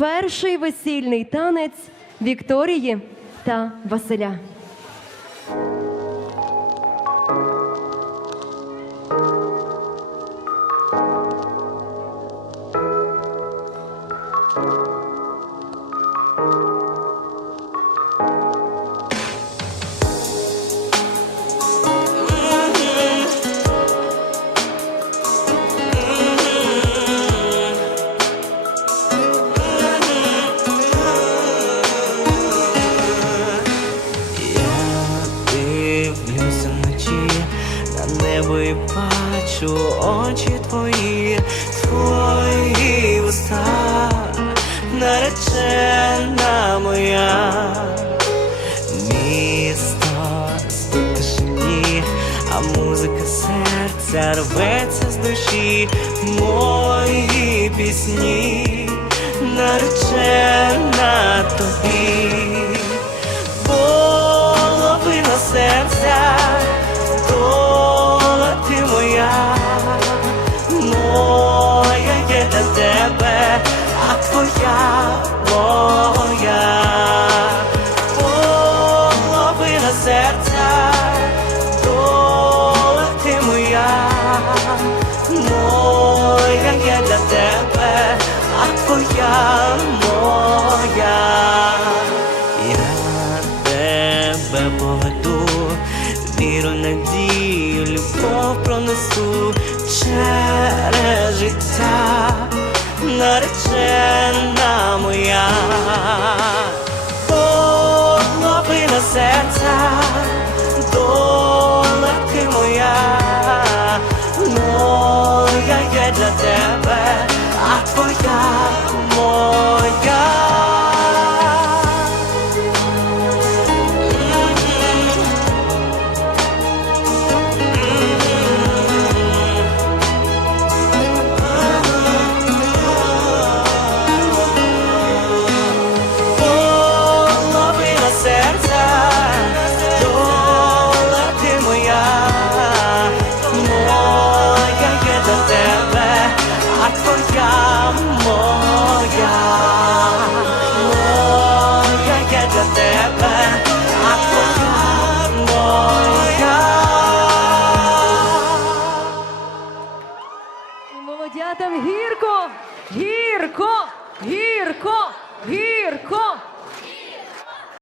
перший весільний танець Вікторії та Василя. На небо бачу очі твої, твої уста, наречена моя, місто спить тишині, а музика серця рветься з душі, мої пісні, наречена тобі серця, дола ти моя, моя є для тебе, а твоя моя. Я тебе поведу, віру, надію, любов пронесу через життя, наречена є для тебе, а твоя моя. дівчатам гірко, гірко, гірко, гірко.